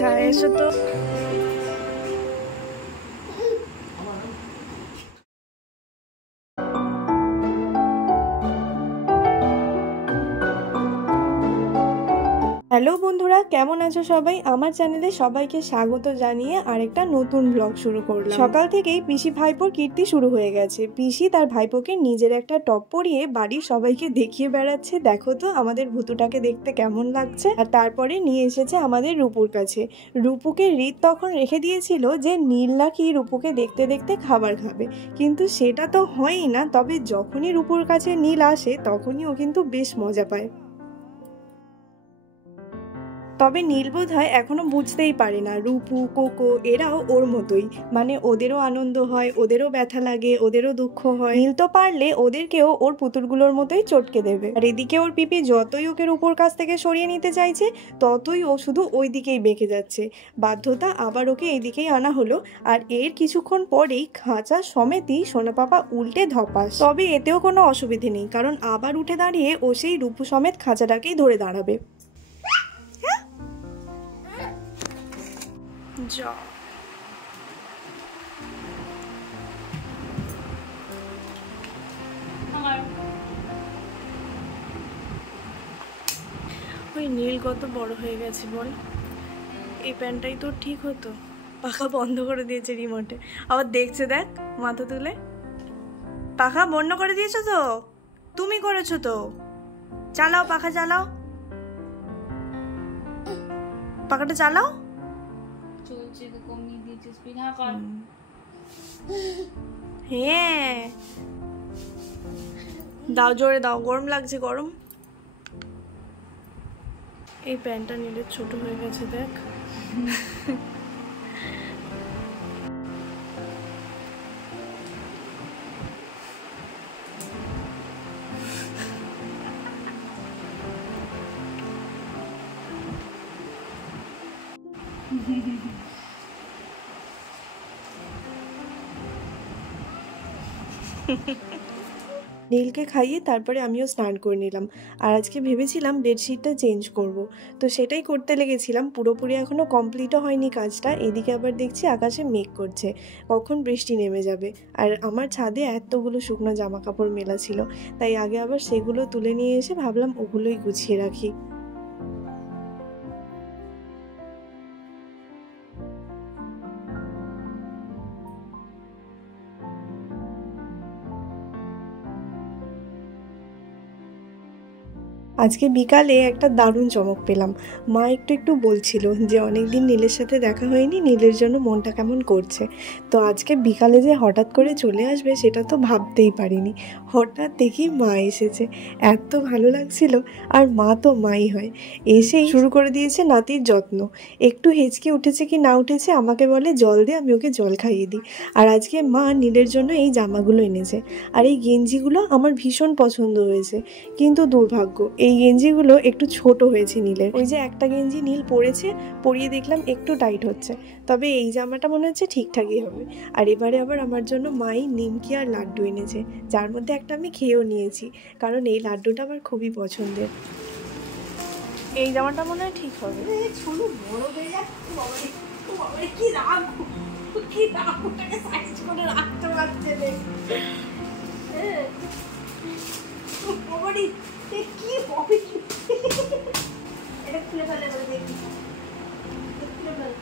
আচ্ছা এসো তো। হ্যালো বন্ধুরা, কেমন আছো সবাই? আমার চ্যানেলে সবাইকে স্বাগত জানিয়ে আরেকটা নতুন ব্লগ শুরু করলাম। সকাল থেকেই পিসি ভাইপোর কীর্তি শুরু হয়ে গেছে। পিসি তার ভাইপোকে নিজের একটা টপ পরিয়ে বাড়ির সবাইকে দেখিয়ে বেড়াচ্ছে, দেখো তো আমাদের ভুতুটাকে দেখতে কেমন লাগছে। আর তারপরে নিয়ে এসেছে আমাদের রূপুর কাছে। রূপুকে রিত তখন রেখে দিয়েছিল যে নীল নাকি রূপুকে দেখতে দেখতে খাবার খাবে, কিন্তু সেটা তো হয়ই না। তবে যখনই রূপুর কাছে নীল আসে তখনই ও কিন্তু বেশ মজা পায়। তবে নীল বোধহয় এখনো বুঝতেই পারে না রূপু কোকো এরাও ওর মতোই, মানে ওদেরও আনন্দ হয়, ওদেরও ব্যথা লাগে, ওদেরও দুঃখ হয়। নীল তো পারলে ওদেরকেও ওর পুতুলগুলোর মতোই চটকে দেবে। আর এদিকে ওর পিপি যতই ওকে রূপুর কাছ থেকে সরিয়ে নিতে চাইছে ততই ও শুধু ওই দিকেই বেঁকে যাচ্ছে। বাধ্যতা আবার ওকে এইদিকেই আনা হলো। আর এর কিছুক্ষণ পরেই খাঁচা সমেতই সোনা পাপা উল্টে ধপাস। তবে এতেও কোনো অসুবিধে নেই, কারণ আবার উঠে দাঁড়িয়ে ও সেই রূপু সমেত খাঁচাটাকেই ধরে দাঁড়াবে। যা ওই নীল কত বড় হয়ে গেছে বল। এই প্যান্টটাই তো ঠিক হতো। পাখা বন্ধ করে দিয়েছে রিমোটে, আবার দেখছে দেখ মাথা তুলে। পাখা বন্ধ করে দিয়েছো তো? তুমি করেছো তো? চালাও পাখা, চালাও পাখাটা, চালাও। হ্যাঁ দাও, জোরে দাও, গরম লাগছে, গরম। এই প্যান্টটা নিলে ছোট হয়ে গেছে দেখ। নীলকে খাইয়ে তারপরে আমিও স্নান করে নিলাম। আর আজকে ভেবেছিলাম বেডশিটটা চেঞ্জ করব, তো সেটাই করতে লেগেছিলাম। পুরোপুরি এখনও কমপ্লিটও হয়নি কাজটা। এদিকে আবার দেখছি আকাশে মেঘ করছে, কখন বৃষ্টি নেমে যাবে। আর আমার ছাদে এতগুলো শুকনো জামা কাপড় মেলা ছিল, তাই আগে আবার সেগুলো তুলে নিয়ে এসে ভাবলাম ওগুলোই গুছিয়ে রাখি। আজকে বিকালে একটা দারুণ চমক পেলাম। মা একটু একটু বলছিল যে অনেকদিন নীলের সাথে দেখা হয়নি, নীলের জন্য মনটা কেমন করছে। তো আজকে বিকালে যে হঠাৎ করে চলে আসবে সেটা তো ভাবতেই পারিনি। হঠাৎ দেখি মা এসেছে, এত ভালো লাগছিল। আর মা তো মাই হয়, এসেই শুরু করে দিয়েছে নাতির যত্ন। একটু হেঁচকে উঠেছে কি না উঠেছে আমাকে বলে জল দে, আমি ওকে জল খাইয়ে দিই। আর আজকে মা নীলের জন্য এই জামাগুলো এনেছে, আর এই গেঞ্জিগুলো আমার ভীষণ পছন্দ হয়েছে। কিন্তু দুর্ভাগ্য এই গেঞ্জিগুলো একটু ছোট হয়েছে নীলের। ওই যে একটা গেঞ্জি নীল পরেছে, পরিয়ে দেখলাম একটু টাইট হচ্ছে। তবে এই জামাটা মনে হচ্ছে ঠিকঠাকই হবে। আর এবারে আবার আমার জন্য মাই নিমকি আর লাড্ডু এনেছে, যার মধ্যে একটা আমি খেয়েও নিয়েছি, কারণ এই লাড্ডুটা আমার খুবই পছন্দের। এই জামাটা মনে হয় ঠিক হবে। বড় হয়ে যাচ্ছে, কি রাগ, কি রাগ, ওটাকে সাইজ করে রাখতে পারছে না। কি হবে এটা খুলে ফেলে বলে দেখি, খুলে ফেলে।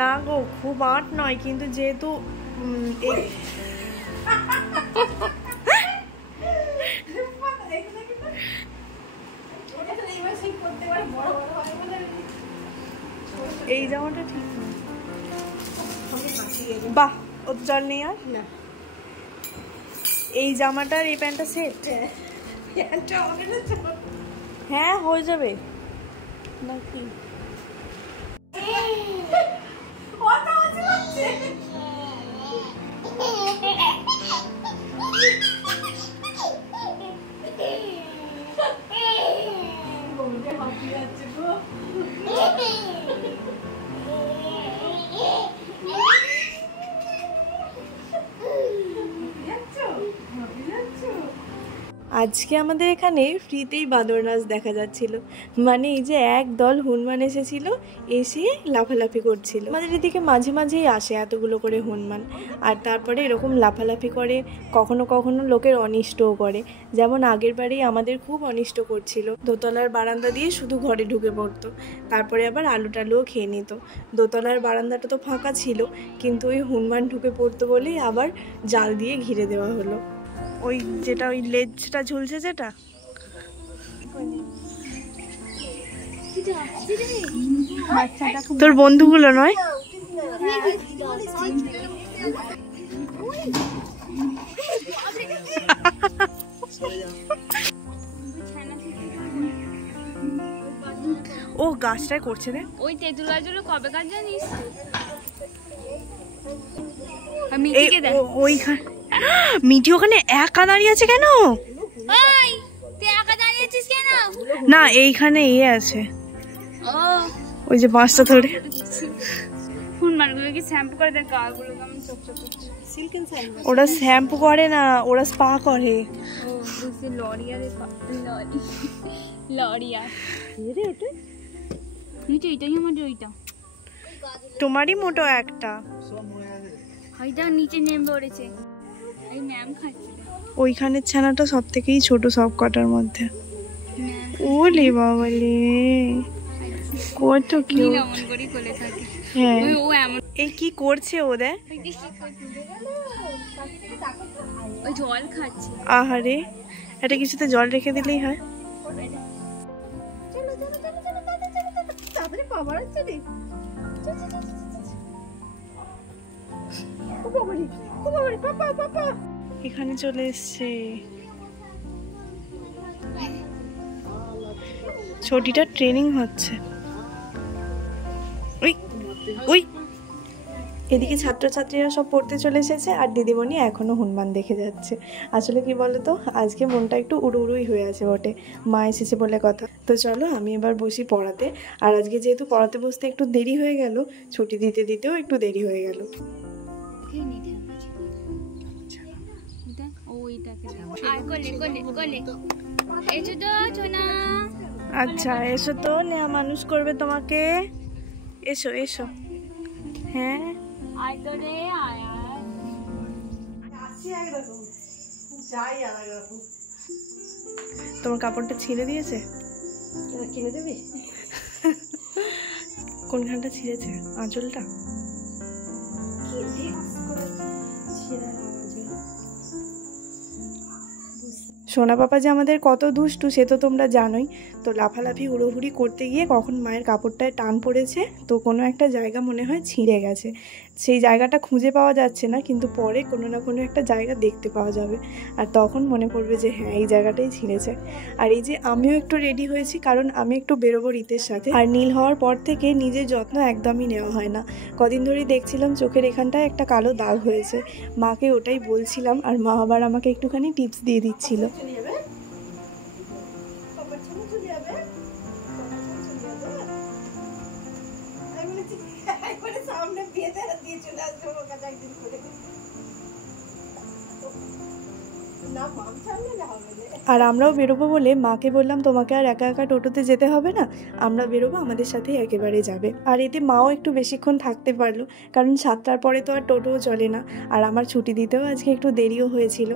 না গো, খুব আট নয়, কিন্তু যেহেতু এই জামাটা ঠিক নয়। বাহ, ও তো জল নেই আর না। এই জামাটার এই প্যান্টটা সেট? হ্যাঁ হয়ে যাবে নাকি? আজকে আমাদের এখানে ফ্রিতেই বাঁদর নাচ দেখা যাচ্ছিল। মানে এই যে এক দল হনুমান এসেছিল, এসে লাফালাফি করছিল। আমাদের এদিকে মাঝে মাঝেই আসে এতগুলো করে হনুমান, আর তারপরে এরকম লাফালাফি করে, কখনো কখনো লোকের অনিষ্টও করে। যেমন আগের বারেই আমাদের খুব অনিষ্ট করছিল, দোতলার বারান্দা দিয়ে শুধু ঘরে ঢুকে পড়তো, তারপরে আবার আলু টালুও খেয়ে নিত। দোতলার বারান্দাটা তো ফাঁকা ছিল, কিন্তু ওই হনুমান ঢুকে পড়তো বলেই আবার জাল দিয়ে ঘিরে দেওয়া হলো। ওই যেটা ওই লেজটা ঝুলছে যেটা, তোর বন্ধুগুলো নয়? ও গাছটাই করছে রে। ওই তেঁতুল গাছগুলো কবে কাজ জানিস? মিঠি ওখানে একা দাঁড়িয়ে আছে কেন? না এইখানে ইয়ে আছে, ওই যে বাঁশটা ধরে। ওরা শ্যাম্পু করে না, ওরা স্পা করে। তোমারই মোটো একটা নিচে নেমে পড়েছে। ওইখানের ছানাটা সব থেকেই ছোট সব কটার মধ্যে। ওলে বাবালে কত কিউট। হ্যাঁ, এই কি করছে ও? দেখ জল খাচ্ছে। আহারে, এটা কিছুতে জল রেখে দিলেই হয়। এখানে চলে এসছে ছোটিটার ট্রেনিং হচ্ছে। ওই ওই এদিকে ছাত্রছাত্রীরা সব পড়তে চলে এসেছে, আর দিদিমণি এখনো হনুমান দেখে যাচ্ছে। আসলে কি বলতো, আজকে মনটা একটু উড়ুই হয়ে আছে বটে, মা এসেছে বলে কথা। তো চলো আমি এবার বসি পড়াতে। আর আজকে যেহেতু পড়াতে বসতে একটু দেরি হয়ে গেল, ছুটি দিতে দিতেও একটু দেরি হয়ে গেল। আচ্ছা এসো তো, নেয়া মানুষ করবে তোমাকে। এসো এসো। হ্যাঁ তোমার কাপড়টা ছিঁড়ে দিয়েছে, কিনে দেবে? কোনখানটা ছিঁড়েছে? আঁচলটা? সোনা পাপা যে আমাদের কত দুষ্টু সে তো তোমরা জানোই। তো লাফালাফি হুড়োহুড়ি করতে গিয়ে কখন মায়ের কাপড়টায় টান পড়েছে, তো কোনো একটা জায়গা মনে হয় ছিঁড়ে গেছে। সেই জায়গাটা খুঁজে পাওয়া যাচ্ছে না, কিন্তু পরে কোনো না কোনো একটা জায়গা দেখতে পাওয়া যাবে, আর তখন মনে পড়বে যে হ্যাঁ এই জায়গাটাই ছিঁড়েছে। আর এই যে আমিও একটু রেডি হয়েছি, কারণ আমি একটু বেরোবো রীতের সাথে। আর নীল হওয়ার পর থেকে নিজের যত্ন একদমই নেওয়া হয় না। কদিন ধরেই দেখছিলাম চোখের এখানটায় একটা কালো দাগ হয়েছে, মাকে ওটাই বলছিলাম, আর মা আবার আমাকে একটুখানি টিপস দিয়ে দিচ্ছিল। আর আমরাও বেরোবো বলে মাকে বললাম তোমাকে আর একা একা টোটোতে যেতে হবে না, আমরা বেরোবো, আমাদের সাথেই একেবারে যাবে। আর এতে মাও একটু বেশিক্ষণ থাকতে পারলো, কারণ 7টার পরে তো আর টোটোও চলে না, আর আমার ছুটি দিতেও আজকে একটু দেরিও হয়েছিল।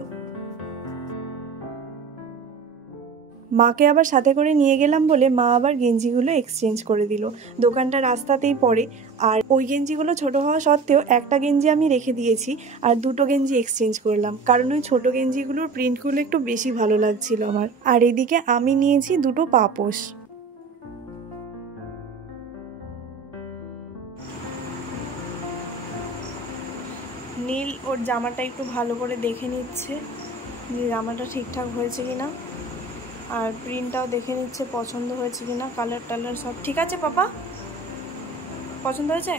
মাকে আবার সাথে করে নিয়ে গেলাম বলে মা আবার গেঞ্জিগুলো এক্সচেঞ্জ করে দিল। দোকানটা রাস্তাতেই পড়ে, আর ওই গেঞ্জিগুলো ছোট হওয়া সত্ত্বেও একটা গেঞ্জি আমি রেখে দিয়েছি, আর দুটো গেঞ্জি এক্সচেঞ্জ করলাম, কারণ ওই ছোটো গেঞ্জিগুলোর প্রিন্টগুলো একটু বেশি ভালো লাগছিল আমার। আর এদিকে আমি নিয়েছি দুটো পাপোশ। নীল ওর জামাটা একটু ভালো করে দেখে নিচ্ছে, জামাটা ঠিকঠাক হয়েছে কিনা, আর প্রিন্টটাও দেখে নিচ্ছে পছন্দ হয়েছে কিনা, কালার টালার সব ঠিক আছে। পাপা পছন্দ হয়েছে?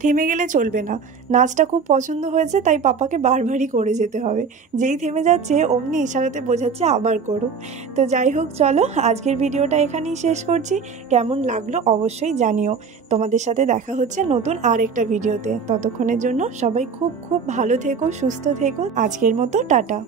থেমে গেলে চলবে না। নাচটা খুব পছন্দ হয়েছে, তাই পাপাকে বারবারই করে যেতে হবে। যেই থেমে যাচ্ছে অমনি ইশারাতে বোঝাচ্ছে আবার করো। তো যাই হোক, চলো আজকের ভিডিওটা এখানেই শেষ করছি। কেমন লাগলো অবশ্যই জানিও। তোমাদের সাথে দেখা হচ্ছে নতুন আর একটা ভিডিওতে। ততক্ষণের জন্য সবাই খুব খুব ভালো থেকো, সুস্থ থেকো। আজকের মতো টাটা।